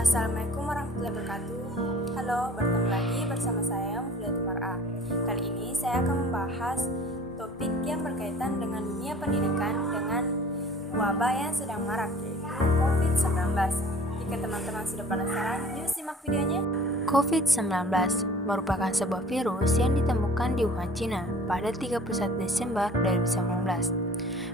Assalamualaikum warahmatullahi wabarakatuh. Halo, bertemu lagi bersama saya Muflidatul Mar'ah. Kali ini saya akan membahas topik yang berkaitan dengan dunia pendidikan dengan wabah yang sedang marak, yaitu COVID-19. Jika teman-teman sudah penasaran, yuk simak videonya. COVID-19 merupakan sebuah virus yang ditemukan di Wuhan, Cina pada 31 Desember 2019.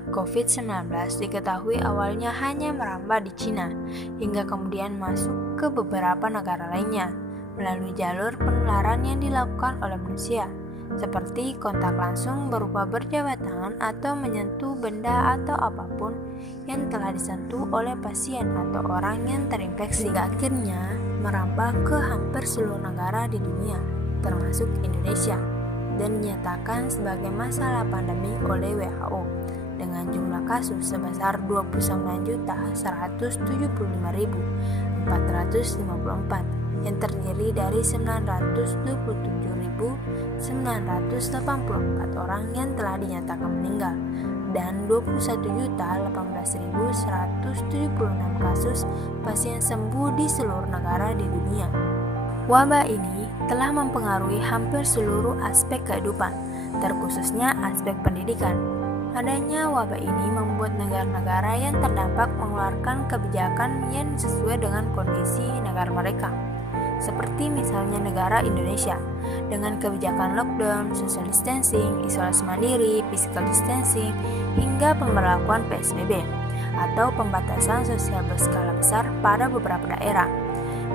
COVID-19 diketahui awalnya hanya merambat di Cina, hingga kemudian masuk ke beberapa negara lainnya melalui jalur penularan yang dilakukan oleh manusia, seperti kontak langsung berupa berjabat tangan atau menyentuh benda atau apapun yang telah disentuh oleh pasien atau orang yang terinfeksi, hingga akhirnya merambah ke hampir seluruh negara di dunia, termasuk Indonesia, dan dinyatakan sebagai masalah pandemi oleh WHO dengan jumlah kasus sebesar 29.175.454 yang terdiri dari 927.984 orang yang telah dinyatakan meninggal dan 21.018.176 kasus pasien sembuh di seluruh negara di dunia. Wabah ini telah mempengaruhi hampir seluruh aspek kehidupan, terkhususnya aspek pendidikan. Adanya wabah ini membuat negara-negara yang terdampak mengeluarkan kebijakan yang sesuai dengan kondisi negara mereka, seperti misalnya negara Indonesia dengan kebijakan lockdown, social distancing, isolasi mandiri, physical distancing, hingga pemberlakuan PSBB atau pembatasan sosial berskala besar pada beberapa daerah.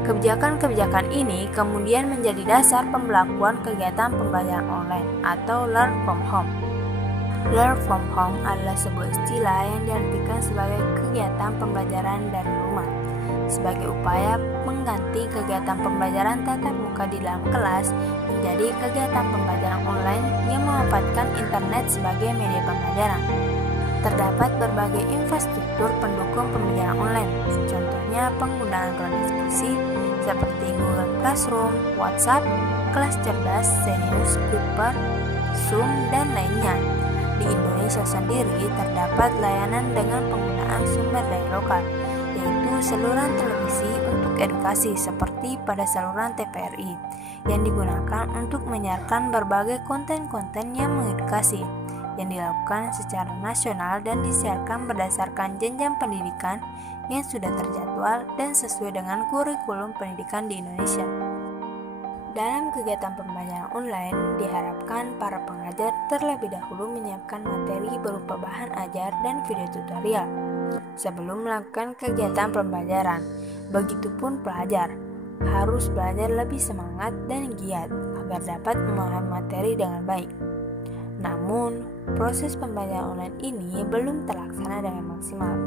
Kebijakan-kebijakan ini kemudian menjadi dasar pembelakuan kegiatan pembelajaran online atau learn from home. Learn from home adalah sebuah istilah yang diartikan sebagai kegiatan pembelajaran dari rumah, sebagai upaya mengganti kegiatan pembelajaran tatap muka di dalam kelas menjadi kegiatan pembelajaran online yang memanfaatkan internet sebagai media pembelajaran. Terdapat berbagai infrastruktur pendukung pembelajaran online, contohnya penggunaan ruang diskusi seperti Google Classroom, WhatsApp, Kelas Cerdas, Zenius, Kuiper, Zoom, dan lainnya. Di Indonesia sendiri terdapat layanan dengan penggunaan sumber daya lokal, yaitu saluran televisi untuk edukasi seperti pada saluran TVRI yang digunakan untuk menyiarkan berbagai konten-konten yang mengedukasi yang dilakukan secara nasional dan disiarkan berdasarkan jenjang pendidikan yang sudah terjadwal dan sesuai dengan kurikulum pendidikan di Indonesia. Dalam kegiatan pembelajaran online, diharapkan para pengajar terlebih dahulu menyiapkan materi berupa bahan ajar dan video tutorial sebelum melakukan kegiatan pembelajaran. Begitupun pelajar harus belajar lebih semangat dan giat agar dapat memahami materi dengan baik. Namun, proses pembelajaran online ini belum terlaksana dengan maksimal.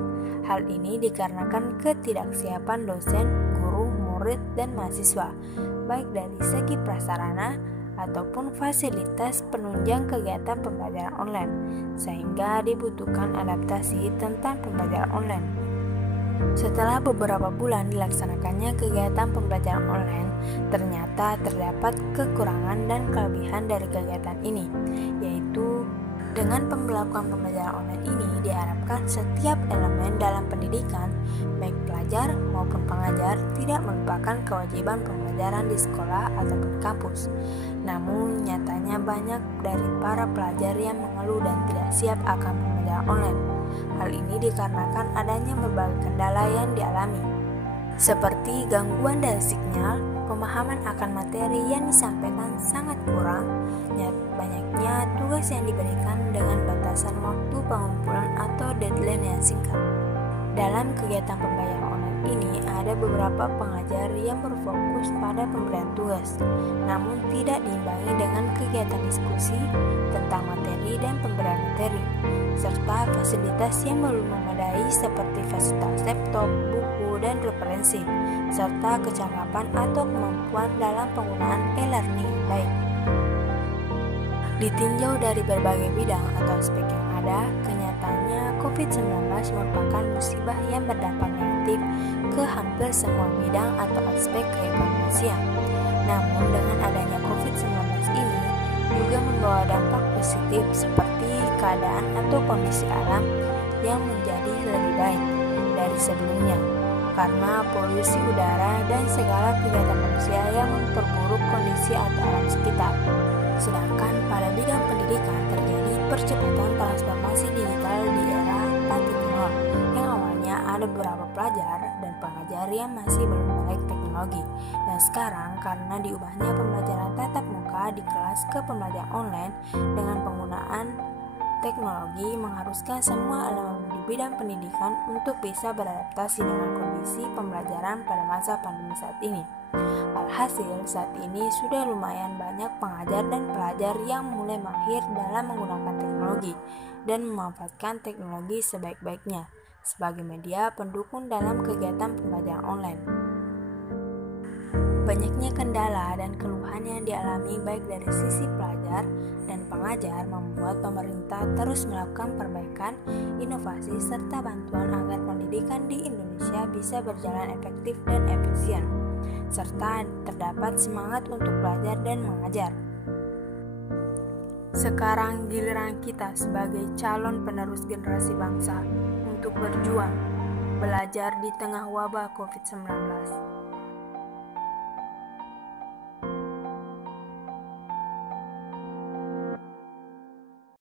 Hal ini dikarenakan ketidaksiapan dosen, guru, murid, dan mahasiswa, baik dari segi prasarana ataupun fasilitas penunjang kegiatan pembelajaran online, sehingga dibutuhkan adaptasi tentang pembelajaran online. Setelah beberapa bulan dilaksanakannya kegiatan pembelajaran online, ternyata terdapat kekurangan dan kelebihan dari kegiatan ini, yaitu dengan pembelakuan pembelajaran online ini diharapkan setiap elemen dalam pendidikan, baik pelajar maupun pengajar, tidak melupakan kewajiban pembelajaran di sekolah ataupun kampus. Namun nyatanya banyak dari para pelajar yang mengeluh dan tidak siap akan pembelajaran online. Hal ini dikarenakan adanya berbagai kendala yang dialami, seperti gangguan dari sinyal, pemahaman akan materi yang disampaikan sangat kurang, banyaknya tugas yang diberikan dengan batasan waktu pengumpulan atau deadline yang singkat. Dalam kegiatan pembelajaran online ini ada beberapa pengajar yang berfokus pada pemberian tugas, namun tidak diimbangi dengan kegiatan diskusi tentang materi dan pemberian materi, serta fasilitas yang belum memadai seperti fasilitas laptop, buku, dan referensi, serta kecakapan atau kemampuan dalam penggunaan e-learning yang baik. Ditinjau dari berbagai bidang atau aspek yang ada, kenyataannya COVID-19 merupakan musibah yang berdampak negatif ke hampir semua bidang atau aspek kehidupan manusia. Namun dengan adanya COVID-19 ini juga membawa dampak positif seperti keadaan atau kondisi alam yang menjadi lebih baik dari sebelumnya. karena polusi udara dan segala kegiatan manusia yang memperburuk kondisi atau alam sekitar. Sedangkan pada bidang pendidikan terjadi percepatan transformasi digital di era 4.0 yang awalnya ada beberapa pelajar dan pengajar yang masih belum melek teknologi. Dan sekarang karena diubahnya pembelajaran tatap muka di kelas ke pembelajaran online dengan penggunaan teknologi mengharuskan semua elemen di bidang pendidikan untuk bisa beradaptasi dengan kondisi pembelajaran pada masa pandemi saat ini. Alhasil, saat ini sudah lumayan banyak pengajar dan pelajar yang mulai mahir dalam menggunakan teknologi dan memanfaatkan teknologi sebaik-baiknya sebagai media pendukung dalam kegiatan pembelajaran online. Banyaknya kendala dan keluhan yang dialami baik dari sisi pelajar dan pengajar membuat pemerintah terus melakukan perbaikan, inovasi, serta bantuan agar pendidikan di Indonesia bisa berjalan efektif dan efisien, serta terdapat semangat untuk belajar dan mengajar. Sekarang giliran kita sebagai calon penerus generasi bangsa untuk berjuang, belajar di tengah wabah COVID-19.